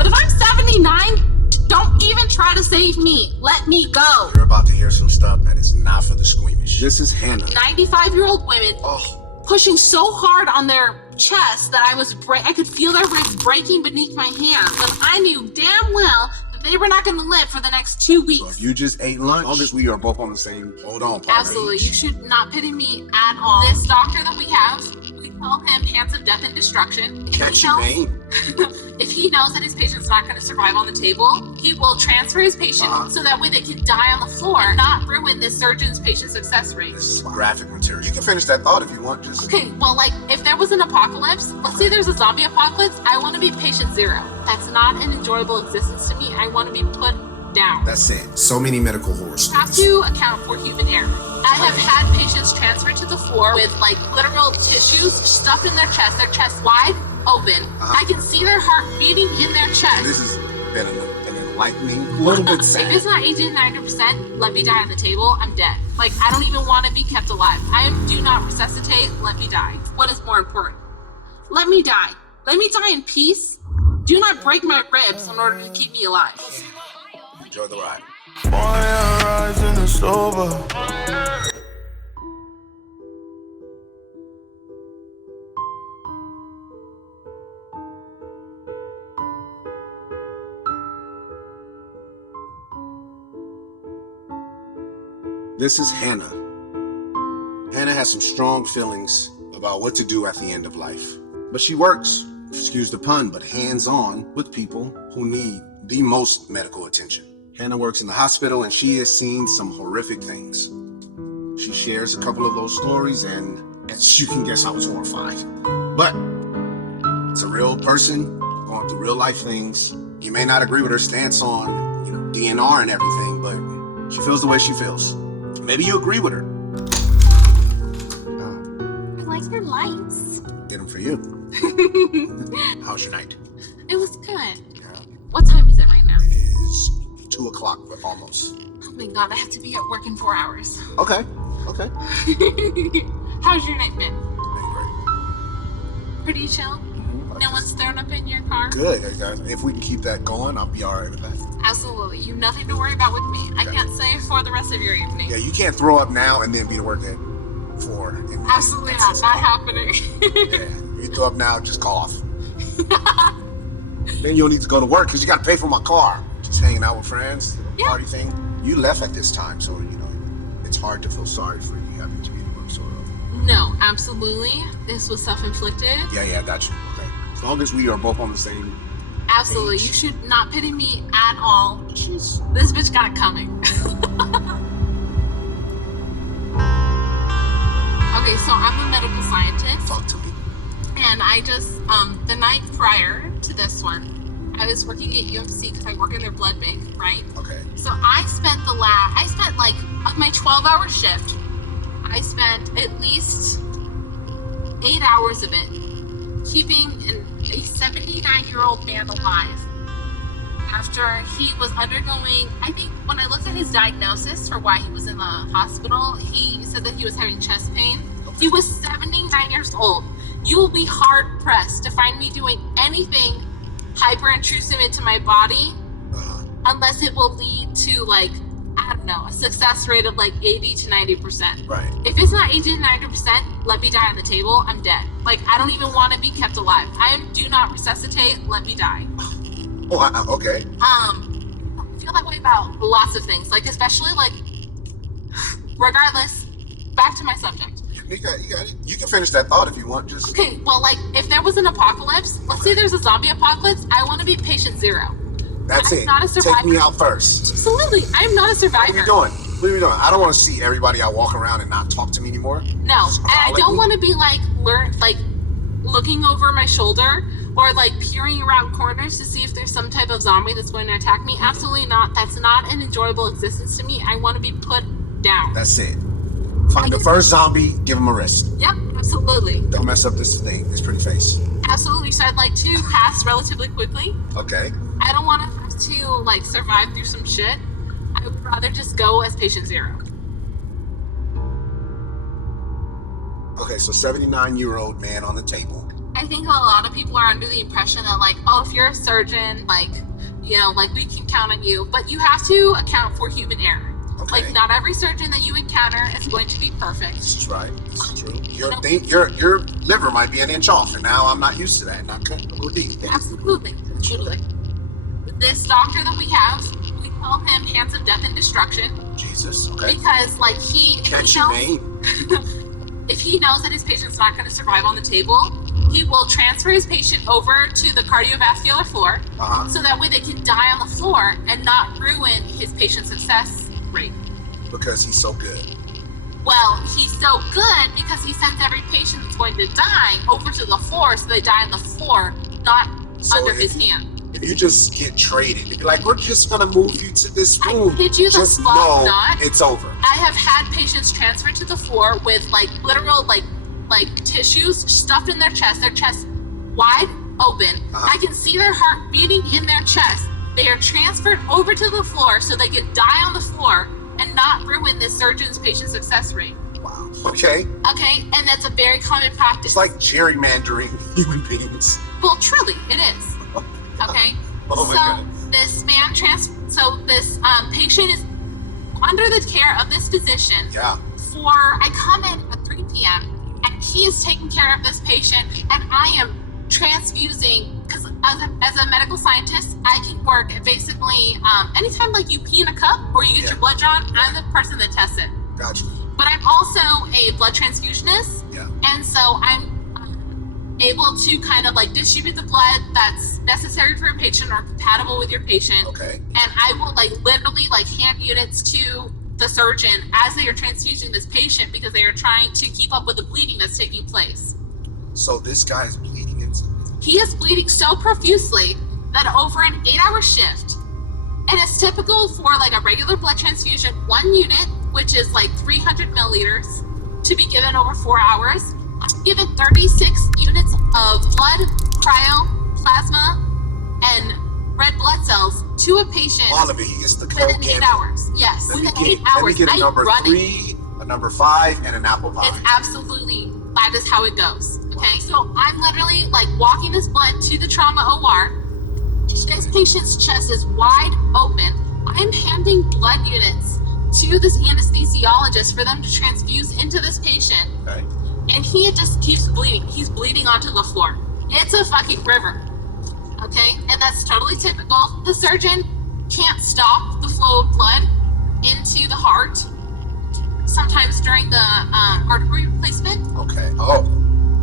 But if I'm 79, don't even try to save me. Let me go. You're about to hear some stuff that is not for the squeamish. This is Hannah. 95-year-old women pushing so hard on their chest that I could feel their ribs breaking beneath my hands. And I knew damn well that they were not going to live for the next 2 weeks. So if you just ate lunch, as long as we are both on the same, hold on, absolutely, you should not pity me at all. This doctor that we have, we call him Hands of Death and Destruction. If he knows that his patient's not going to survive on the table, he will transfer his patient so that way they can die on the floor and not ruin the surgeon's patient success rate. This is graphic material. You can finish that thought if you want. Okay, well, like, if there was an apocalypse, let's say there's a zombie apocalypse, I want to be patient zero. That's not an enjoyable existence to me. I want to be put down. That's it. So many medical horror stories. You have to account for human error. I have had patients transferred to the floor with, like, literal tissues stuffed in their chest wide open. I can see their heart beating in their chest. This has been an enlightening, a little bit sad. If it's not 80 to 90%, let me die on the table, I'm dead. Like, I don't even want to be kept alive. Do not resuscitate, let me die. What is more important? Let me die. Let me die in peace. Do not break my ribs in order to keep me alive. Enjoy the ride. This is Hannah. Hannah has some strong feelings about what to do at the end of life. But she works, excuse the pun, but hands-on with people who need the most medical attention. Hannah works in the hospital and she has seen some horrific things. She shares a couple of those stories and as you can guess, I was horrified. But it's a real person going through real life things. You may not agree with her stance on, DNR and everything, but she feels the way she feels. Maybe you agree with her. I like your lights. Get them for you. How's your night? It was good. Yeah. What time is it right now? It is 2 o'clock, but almost. Oh my God, I have to be at work in 4 hours. Okay. How's your night been? Been great. Pretty chill? No one's thrown up in your car? Good. If we can keep that going, I'll be all right with that. Absolutely. You have nothing to worry about with me. I can't say for the rest of your evening. Yeah, you can't throw up now and then be to work at 4. Absolutely not. Not happening. Yeah, you throw up now, just cough. Then you'll need to go to work because you got to pay for my car. Just hanging out with friends, party thing. You left at this time, so, it's hard to feel sorry for you having to be at work, sort of. No, absolutely. This was self-inflicted. Yeah, I got you. Okay. As long as we are both on the same absolutely page. You should not pity me at all. This bitch got it coming. Okay, so I'm a medical scientist. Talk to me. And I just, the night prior to this one, I was working at UMC because I work in their blood bank, right? Okay. So I spent like, of my 12-hour shift, I spent at least 8 hours of it keeping a 79-year-old man alive after he was undergoing, I think when I looked at his diagnosis for why he was in the hospital, he said that he was having chest pain. He was 79 years old. You will be hard pressed to find me doing anything hyper intrusive into my body unless it will lead to, like, I don't know, a success rate of like 80 to 90%. Right. If it's not 80 to 90%, let me die on the table, I'm dead. Like, I don't even want to be kept alive. Do not resuscitate, let me die. Wow, okay. I feel that way about lots of things, like, especially, like, regardless, back to my subject. You got it. You can finish that thought if you want. Okay, well, like, if there was an apocalypse, let's say there's a zombie apocalypse, I want to be patient zero. That's it. Not a survivor. Take me out first. Absolutely, I'm not a survivor. What are you doing? I don't want to see everybody out walking around and not talk to me anymore. No, and I don't want to be like looking over my shoulder or like peering around corners to see if there's some type of zombie that's going to attack me. Absolutely not. That's not an enjoyable existence to me. I want to be put down. That's it. Find the first zombie, give him a wrist. Yep, absolutely. Don't mess up this pretty face. Absolutely. So I'd like to pass relatively quickly. Okay. I don't want to have to like survive through some shit. I would rather just go as patient zero. Okay, so 79-year-old man on the table. I think a lot of people are under the impression that like, oh, if you're a surgeon, like, you know, like we can count on you, but you have to account for human error. Okay. Like not every surgeon that you encounter is going to be perfect. This is right. This is true. Your liver might be an inch off, and now I'm not used to that. Not cutting a deep. Absolutely, totally. This doctor that we have, we call him Hands of Death and Destruction. Jesus. Okay. Because like he Catchy name. if he knows that his patient's not going to survive on the table, he will transfer his patient over to the cardiovascular floor, so that way they can die on the floor and not ruin his patient success rate. Because he's so good. Well, he's so good because he sends every patient that's going to die over to the floor, so they die on the floor, not under his hand. If you just get traded, like we're just gonna move you to this room, I kid you the just fuck know not. it's over. I have had patients transferred to the floor with like literal like tissues stuffed in their chest wide open. I can see their heart beating in their chest. They are transferred over to the floor so they can die on the floor and not ruin the surgeon's patient success rate. Wow. Okay. Okay, and that's a very common practice. It's like gerrymandering human beings. Well, truly, it is. Okay. Oh my God. This man this patient is under the care of this physician. Yeah. I come in at 3 p.m. and he is taking care of this patient, and I am transfusing because as a medical scientist, I can work at basically anytime like you pee in a cup or you get your blood drawn, I'm the person that tests it. Gotcha. But I'm also a blood transfusionist. Yeah. And so I'm able to kind of like distribute the blood that's necessary for a patient or compatible with your patient. Okay. And I will like literally like hand units to the surgeon as they are transfusing this patient because they are trying to keep up with the bleeding that's taking place. So this guy is bleeding inside. He is bleeding so profusely that over an 8-hour shift, and it's typical for like a regular blood transfusion, 1 unit, which is like 300 milliliters, to be given over 4 hours. I'm given 36 units of blood, cryo, plasma, and red blood cells to a patient. All of it. He gets the within 8 hours. Yes, within 8 hours. Let me get a number I'm running. 3, a number 5, and an apple pie. It's absolutely, that is how it goes. Okay, so I'm literally like walking this blood to the trauma OR. This patient's chest is wide open. I'm handing blood units to this anesthesiologist for them to transfuse into this patient. Okay. And he just keeps bleeding. He's bleeding onto the floor. It's a fucking river. Okay, and that's totally typical. The surgeon can't stop the flow of blood into the heart. Sometimes during the artery replacement. Okay. Oh,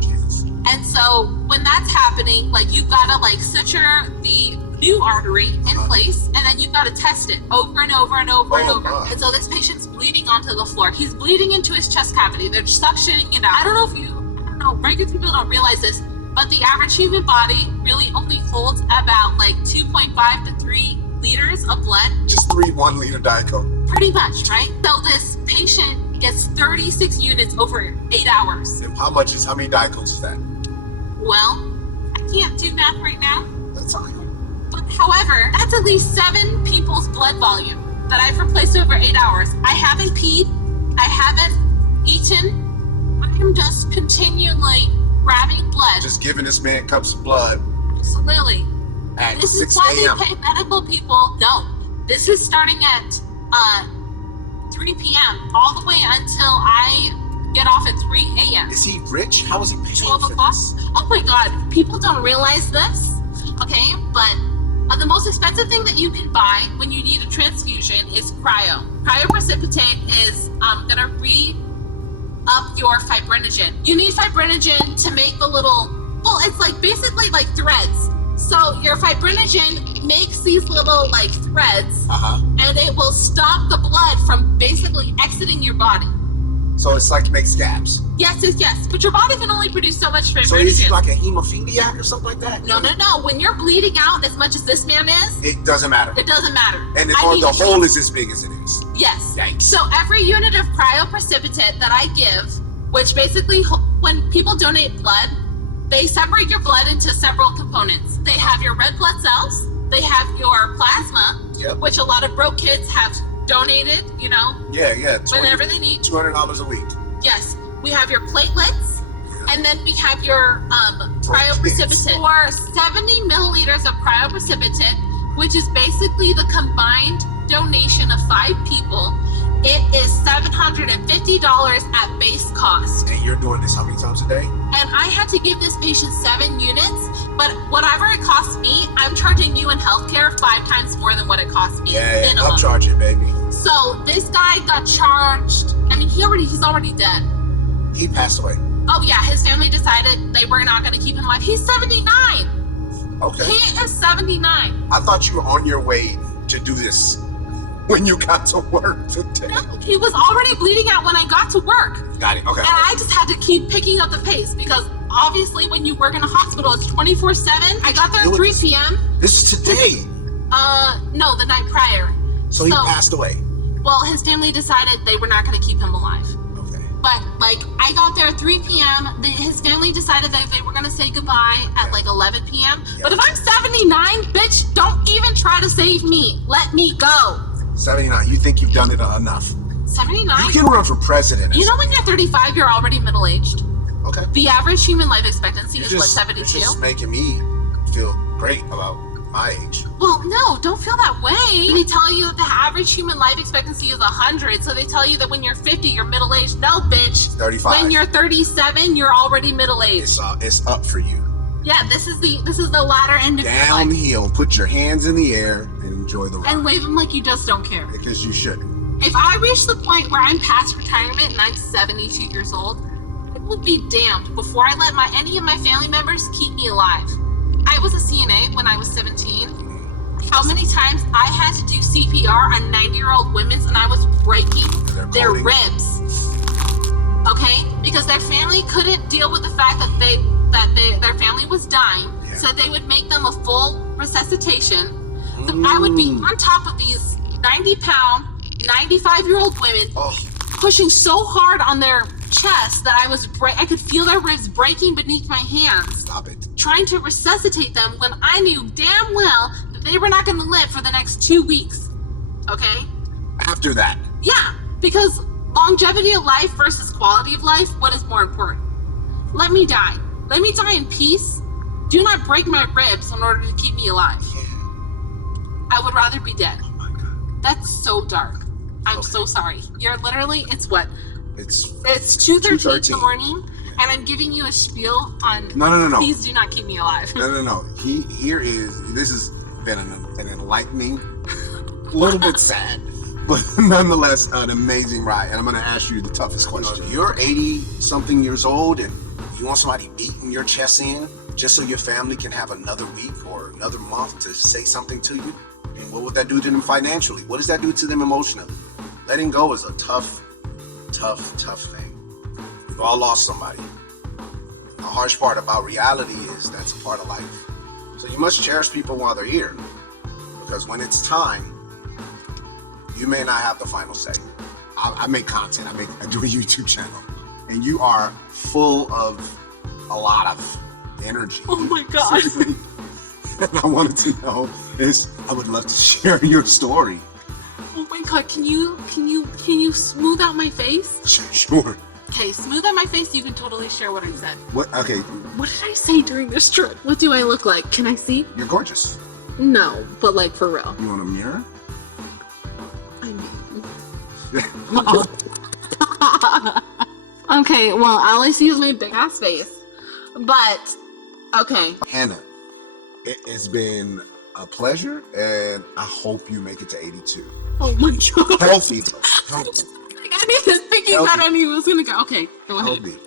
Jesus. And so when that's happening, like you've got to like suture the new artery in place, and then you've got to test it over and over and over and over. And so this patient's bleeding onto the floor. He's bleeding into his chest cavity. They're suctioning it out. I don't know, regular people don't realize this, but the average human body really only holds about like 2.5 to 3 liters of blood. Just 3 1-liter Diet Coke. Pretty much, right? So this patient gets 36 units over 8 hours. And how many Diet Cokes is that? Well, I can't do math right now. That's all right. But however, that's at least 7 people's blood volume that I've replaced over 8 hours. I haven't peed. I haven't eaten. I am just continually grabbing blood. Just giving this man cups of blood. Absolutely. At This 6 is why a.m. they pay medical people. No, this is starting at 3 p.m. all the way until I get off at 3 a.m. Is he rich? How is he paying 12 for o'clock? this? Oh my God, people don't realize this. Okay, but the most expensive thing that you can buy when you need a transfusion is cryo. Cryoprecipitate is gonna re-up your fibrinogen. You need fibrinogen to make the it's like basically like threads. So your fibrinogen makes these little like threads, and it will stop the blood from basically exiting your body. So it's like makes scabs. Yes. But your body can only produce so much fibrinogen. So is he like a hemophiliac or something like that? No. When you're bleeding out as much as this man is, It doesn't matter. it doesn't matter. And the hole is as big as it is. Yes. Yikes. So every unit of cryoprecipitate that I give, which basically when people donate blood, they separate your blood into several components. They have your red blood cells, they have your plasma, which a lot of broke kids have donated, Yeah. whenever they need. $200 a week. Yes. We have your platelets, And then we have your cryoprecipitate, or 70 milliliters of cryoprecipitate, which is basically the combined donation of 5 people. It is $750 at base cost. And you're doing this how many times a day? And I had to give this patient 7 units, but whatever it costs me, I'm charging you in healthcare 5 times more than what it costs me. Yeah, minimum. upcharge it, baby. So this guy got charged. I mean, he's already dead. He passed away. Oh yeah, his family decided they were not going to keep him alive. He's 79. Okay. He is 79. I thought you were on your way to do this when you got to work today. No, he was already bleeding out when I got to work. Got it. Okay. And I just had to keep picking up the pace because obviously when you work in a hospital, it's 24/7. I got there at 3 p.m. This is today. No, the night prior. So he passed away. Well, his family decided they were not going to keep him alive. Okay. But like, I got there at 3 p.m. His family decided that they were going to say goodbye at like 11 p.m. Yeah. But if I'm 79, bitch, don't even try to save me. Let me go. 79. You think you've done it enough? 79? You can run for president. You know when you're 35, you're already middle-aged. Okay. The average human life expectancy is what, 72? You're just making me feel great about my age. Well, no, don't feel that way. They tell you that the average human life expectancy is 100, so they tell you that when you're 50, you're middle-aged. No, bitch. 35. When you're 37, you're already middle-aged. It's up for you. Yeah, this is the latter end of your life. Downhill. Put your hands in the air and enjoy the ride. And wave them like you just don't care. Because you shouldn't. If I reach the point where I'm past retirement and I'm 72 years old, I will be damned before I let any of my family members keep me alive. I was a CNA when I was 17. How many times I had to do CPR on 90-year-old women and I was breaking their ribs. Okay? Because their family couldn't deal with the fact that their family was dying, so they would make them a full resuscitation. So I would be on top of these 90-pound, 95-year-old women, pushing so hard on their chest that I could feel their ribs breaking beneath my hands. Stop it. Trying to resuscitate them when I knew damn well that they were not going to live for the next 2 weeks. Okay? After that. Yeah, because longevity of life versus quality of life, what is more important? Let me die. Let me die in peace. Do not break my ribs in order to keep me alive. Yeah. I would rather be dead. Oh my God. That's so dark. I'm so sorry. You're literally, it's what? It's 2:13 in the morning, and I'm giving you a spiel on. No. Please do not keep me alive. No. This has been an enlightening, a little bit sad, but nonetheless an amazing ride. And I'm going to ask you the toughest question. You're 80-something years old, and you want somebody beating your chest in just so your family can have another week or another month to say something to you? And what would that do to them financially? What does that do to them emotionally? Letting go is a tough thing. We've all lost somebody. The harsh part about reality is that's a part of life. So you must cherish people while they're here, because when it's time, you may not have the final say. I make content. I do a YouTube channel, and you are full of a lot of energy. Oh my God. And I wanted to know I would love to share your story. Oh my God, can you smooth out my face? Sure. Okay, smooth out my face, you can totally share what I said. What? Okay. What did I say during this trip? What do I look like? Can I see? You're gorgeous. No, but like for real. You want a mirror? I mean. Okay, well, all I see is my big ass face. But, okay. Hannah, it has been a pleasure, and I hope you make it to 82. Oh my God. Healthy, though. Healthy. I didn't even thinking that I was gonna go. Okay, go ahead. Healthy.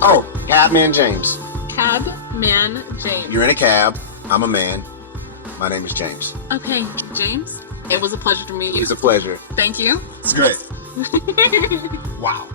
Oh, CabManJames. CabManJames. You're in a cab. I'm a man. My name is James. Okay, James. It was a pleasure to meet you. It's a pleasure. Thank you. It's great. Wow.